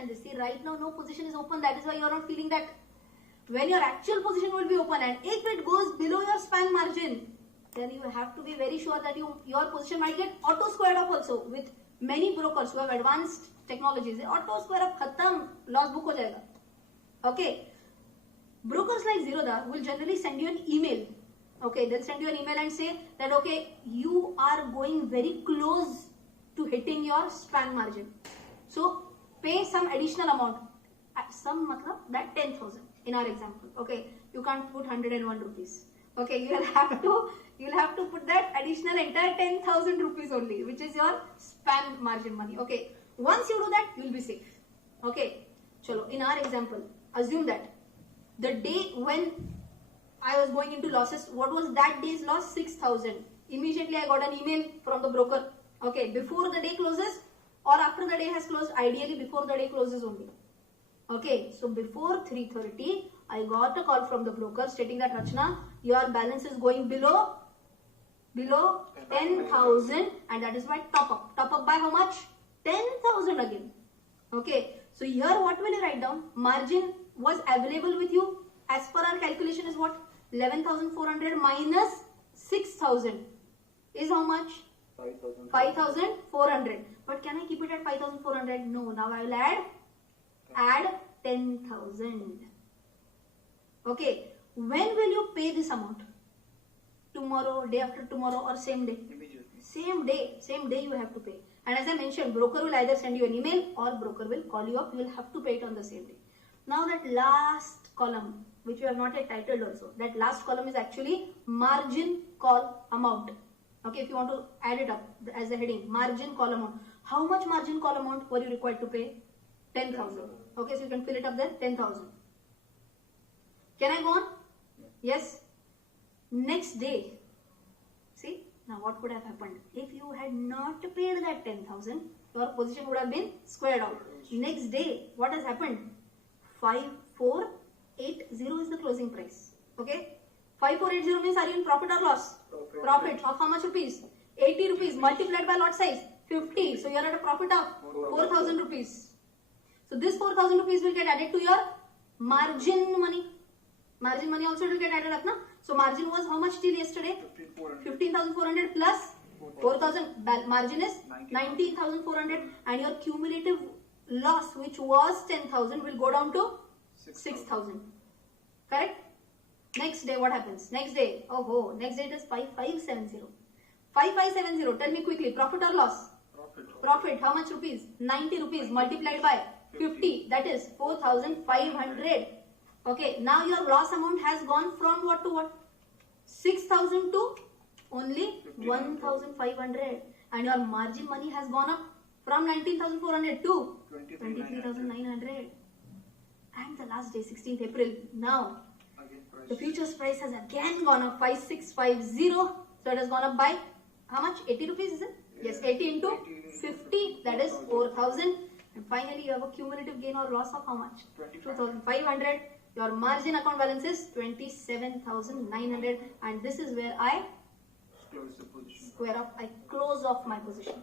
understand this. See, right now no position is open. That is why you are not feeling that. When your actual position will be open and if it goes below your span margin, then you have to be very sure that your position might get auto squared up also. With many brokers who have advanced technologies, auto square up, khatam, loss book ho jayega. Okay. Brokers like Zerodha will generally send you an email. Okay, they'll send you an email and say that okay, you are going very close to hitting your span margin. So pay some additional amount. Some matlab that 10,000 in our example. Okay, you can't put 101 rupees. Okay, you'll have to put that additional entire 10,000 rupees only, which is your span margin money. Okay, once you do that, you'll be safe. Okay, chalo. In our example, assume that the day when I was going into losses, what was that day's loss? 6,000. Immediately I got an email from the broker. Okay, before the day closes or after the day has closed, ideally before the day closes only. Okay, so before 3:30, I got a call from the broker stating that Rachna, your balance is going below 10,000 and that is why top up. Top up by how much? 10,000 again. Okay, so here what will you write down? Margin was available with you as per our calculation is what? 11,400 minus 6,000 is how much? 5,400. But can I keep it at 5,400? No, now I will add 10,000. Okay, when will you pay this amount? Tomorrow, day after tomorrow or same day? Immediately. Same day you have to pay. And as I mentioned, broker will either send you an email or broker will call you up. You will have to pay it on the same day. Now that last column, which you have not yet titled also, that last column is actually margin call amount. Okay, if you want to add it up as a heading, margin call amount. How much margin call amount were you required to pay? 10,000. Okay, so you can fill it up there, 10,000. Can I go on? Yes. Next day, see, now what could have happened? If you had not paid that 10,000, your position would have been squared out. Next day, what has happened? 5480 is the closing price. Okay, 5480 means are you in profit or loss? Profit of how much rupees? 80 rupees multiplied by lot size 50. So you are at a profit of 4,000 rupees. So this 4,000 rupees will get added to your margin money. Margin money also will get added up, na? So margin was how much till yesterday? 15,400 plus 4,000. Margin is 19,400 and your cumulative loss, which was 10,000, will go down to 6,000. Correct? Next day what happens? Next day, next day it is 5570. 5570, tell me quickly, profit or loss? Profit, how much rupees? 90 rupees multiplied by 50, that is 4,500. Okay, now your loss amount has gone from what to what? 6,000 to only 1,500 and your margin money has gone up from 19,400 to 23,900. And the last day, 16th April, now the futures price has again gone up 5650. So it has gone up by how much? 80 rupees is it? Yes, 80 into 50, that is 4,000. And finally you have a cumulative gain or loss of how much? 2,500. Your margin account balance is 27,900 and this is where I square up, I close off my position.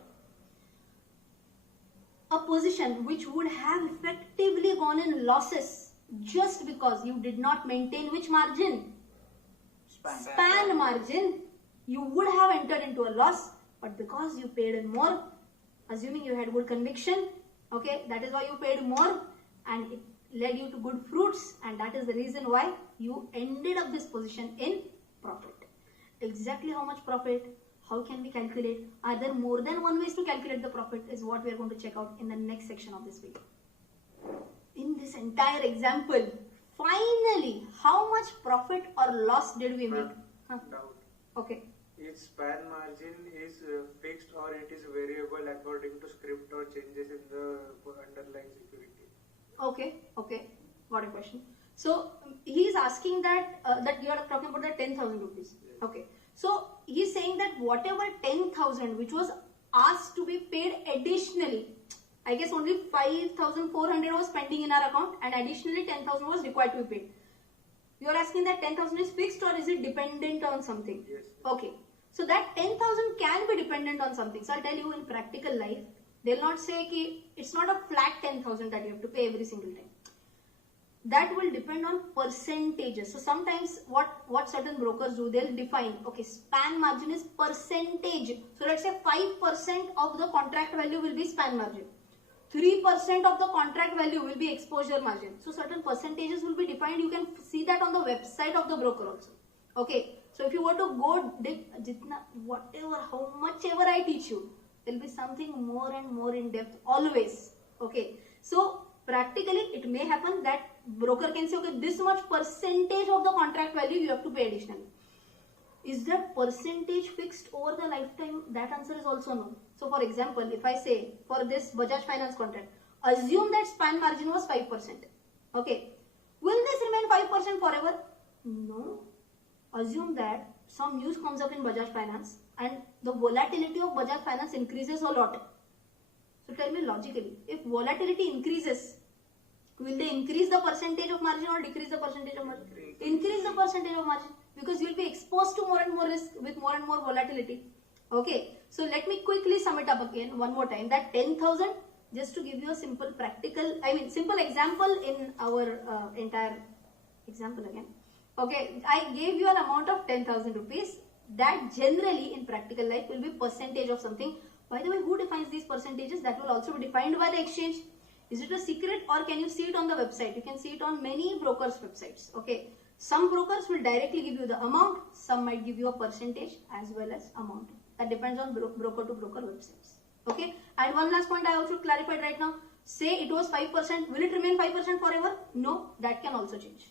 A position which would have effectively gone in losses just because you did not maintain which margin? Span margin. You would have entered into a loss, but because you paid in more, assuming you had good conviction, okay, that is why you paid more and it led you to good fruits, and that is the reason why you ended up this position in profit. Exactly how much profit? How can we calculate? Are there more than one ways to calculate the profit is what we are going to check out in the next section of this video. In this entire example, finally, how much profit or loss did we make? Doubt. Okay. Its span margin is fixed or it is variable according to script or changes in the underlying security. Okay, got a question. So he is asking that that you are talking about the 10,000 rupees. Yes. Okay, so he is saying that whatever 10,000 which was asked to be paid additionally, I guess only 5,400 was pending in our account and additionally 10,000 was required to be paid. You are asking that 10,000 is fixed or is it dependent on something? Yes. Okay, so that 10,000 can be dependent on something. So I'll tell you in practical life, They'll not say ki it's not a flat 10,000 that you have to pay every single time. That will depend on percentages. So sometimes what certain brokers do, they'll define, okay, span margin is percentage. So let's say 5% of the contract value will be span margin. 3% of the contract value will be exposure margin. So certain percentages will be defined. You can see that on the website of the broker also. Okay. So if you were to go jitna, whatever, how much ever I teach you, there will be something more and more in depth always. Okay. So practically it may happen that broker can say, okay, this much percentage of the contract value you have to pay additionally. Is that percentage fixed over the lifetime? That answer is also no. So for example, if I say for this Bajaj Finance contract, assume that span margin was 5%. Okay. Will this remain 5% forever? No. Assume that some news comes up in Bajaj Finance and the volatility of Bajaj Finance increases a lot. So tell me logically, if volatility increases, will they increase the percentage of margin or decrease the percentage of margin? Increase the percentage of margin, because you will be exposed to more and more risk with more and more volatility. Okay, so let me quickly sum it up again one more time. That 10,000, just to give you a simple simple example in our entire example again. Okay, I gave you an amount of 10,000 rupees. That generally in practical life will be percentage of something. By the way, who defines these percentages? That will also be defined by the exchange. Is it a secret or can you see it on the website? You can see it on many brokers' websites. Okay. Some brokers will directly give you the amount. Some might give you a percentage as well as amount. That depends on broker to broker websites. Okay. And one last point I also clarified right now. Say it was 5%. Will it remain 5% forever? No. That can also change.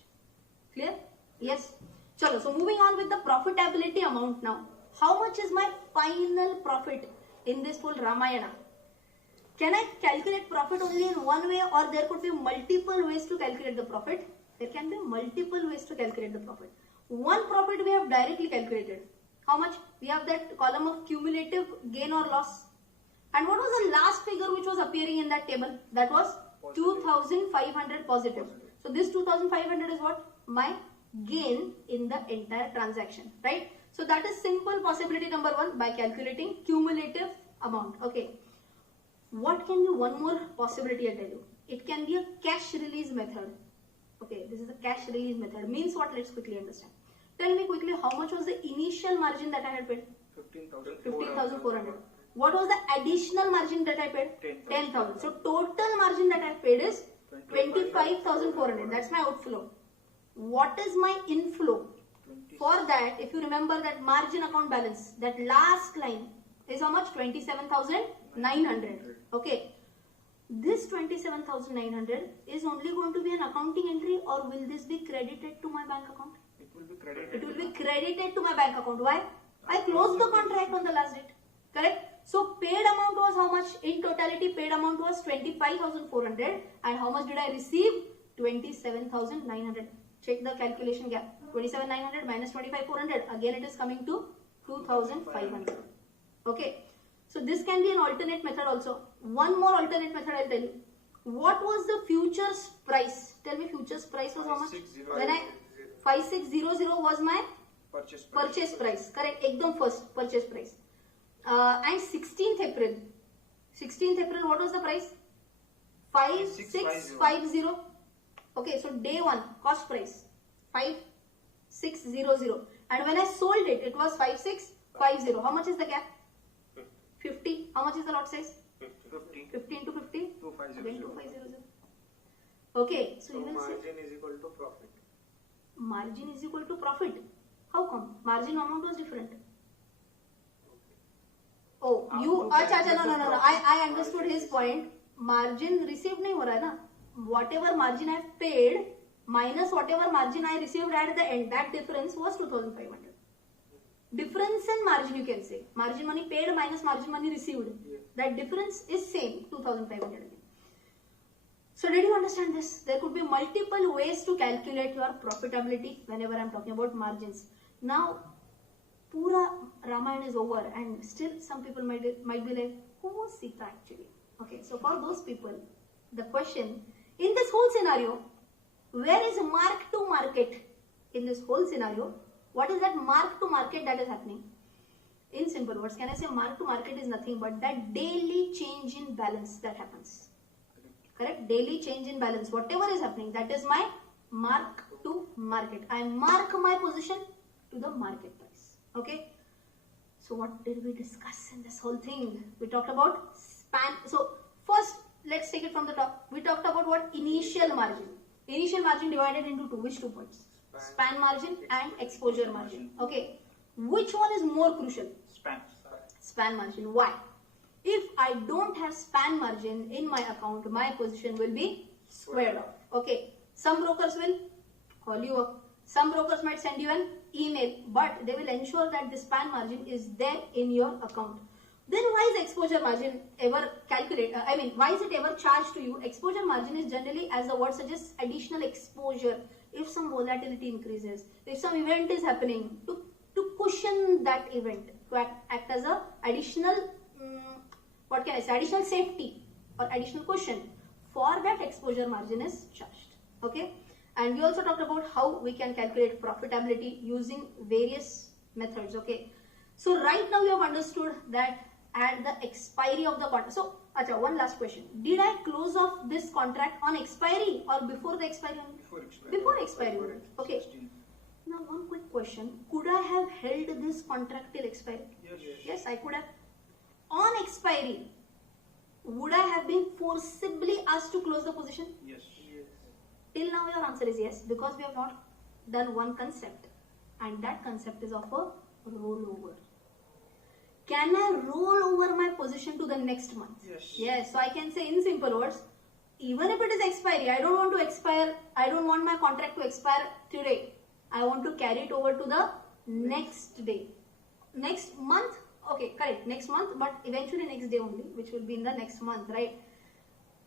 Clear? Yes. Chalo. So moving on with the profitability amount now. How much is my final profit in this full Ramayana? Can I calculate profit only in one way, or there could be multiple ways to calculate the profit? There can be multiple ways to calculate the profit. One profit we have directly calculated. How much? We have that column of cumulative gain or loss. And what was the last figure which was appearing in that table? That was 2,500 positive. So this 2,500 is what? My gain in the entire transaction, right? So that is simple possibility number one, by calculating cumulative amount. Okay. What can be one more possibility I tell you? It can be a cash release method. Okay, this is a cash release method. Means what? Let's quickly understand. Tell me quickly, how much was the initial margin that I had paid? 15,400. What was the additional margin that I paid? 10,000. So total margin that I paid is 25,400. That's my outflow. What is my inflow? For that, if you remember that margin account balance, that last line is how much? 27,900. Okay. This 27,900 is only going to be an accounting entry, or will this be credited to my bank account? It will be credited. It will be credited to my bank account. Why? I closed the contract on the last date. Correct? So paid amount was how much? In totality, paid amount was 25,400. And how much did I receive? 27,900. Check the calculation gap. 27,900 minus 25,400. Again, it is coming to 2,500. Okay. So this can be an alternate method also. One more alternate method I'll tell you. What was the futures price? Tell me, futures price was how much? 5600 was my purchase price. Correct. Ekdam first purchase price. And 16th April. 16th April, what was the price? 5650. Okay, so day one, cost price 5600. And when I sold it, it was 5650. How much is the gap? 50. How much is the lot size? 50. 50 into 50? 2500. Again 2500. Okay, so you will say margin is equal to profit. margin is equal to profit. How come? Margin amount was different. Oh, you, no. I understood his point. Margin received nahi ho raha hai na. Whatever margin I paid minus whatever margin I received at the end, that difference was 2,500. Difference in margin, you can say. Margin money paid minus margin money received. Yeah. That difference is same, 2,500 again. So did you understand this? There could be multiple ways to calculate your profitability whenever I am talking about margins. Now, Pura Ramayana is over and still some people might be like, who was Sita actually? Okay, so for those people, the question, in this whole scenario, where is mark to market? In this whole scenario, what is that mark to market that is happening? in simple words, can I say mark to market is nothing but that daily change in balance that happens. Correct? Daily change in balance. Whatever is happening, that is my mark to market. I mark my position to the market price. Okay. So what did we discuss in this whole thing? We talked about span. So first, let's take it from the top. We talked about what? Initial margin. Initial margin divided into two. Which 2 points? Span margin and exposure margin. Okay. Which one is more crucial? Span margin. Why? If I don't have span margin in my account, my position will be squared off. Okay. Some brokers will call you up. Some brokers might send you an email, but they will ensure that the span margin is there in your account. Then why is exposure margin ever calculated? Why is it ever charged to you? Exposure margin is generally, as the word suggests, additional exposure. If some volatility increases, if some event is happening, to cushion that event, to act as a additional, additional safety or additional cushion. For that, exposure margin is charged. Okay. And we also talked about how we can calculate profitability using various methods. Okay. So right now you have understood that at the expiry of the contract. So, one last question. Did I close off this contract on expiry or before the expiry? Before expiry. Okay. Now one quick question. Could I have held this contract till expiry? Yes, I could have. On expiry, would I have been forcibly asked to close the position? Yes. Till now your answer is yes, because we have not done one concept, and that concept is of a rollover. Can I roll over my position to the next month? Yes. So I can say in simple words, even if it is expiry, I don't want my contract to expire today. I want to carry it over to the next day. Next month, okay, correct, next month, but eventually next day only, which will be in the next month, right?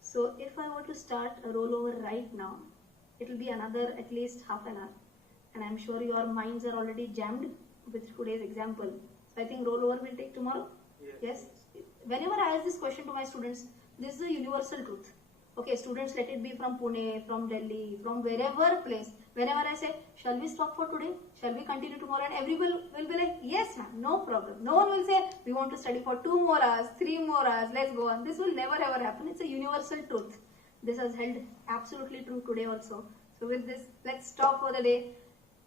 So if I were to start a rollover right now, it will be another at least half an hour. And I'm sure your minds are already jammed with today's example. So I think rollover will take tomorrow. Yes. Whenever I ask this question to my students, this is a universal truth. Okay, students, let it be from Pune, from Delhi, from wherever place. Whenever I say, shall we stop for today? Shall we continue tomorrow? And everyone will be like, yes ma'am, no problem. No one will say, we want to study for 2 more hours, 3 more hours, let's go on. This will never ever happen. It's a universal truth. This has held absolutely true today also. So with this, let's stop for the day.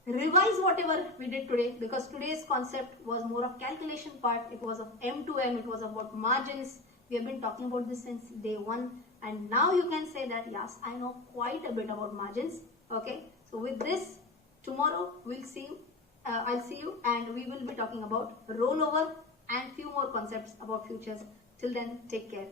Revise whatever we did today, because today's concept was more of calculation part. It was of M to M. It was about margins. We have been talking about this since day 1. And now you can say that, yes, I know quite a bit about margins. Okay. So with this, tomorrow we'll see you. I'll see you, and we will be talking about rollover and few more concepts about futures. Till then, take care.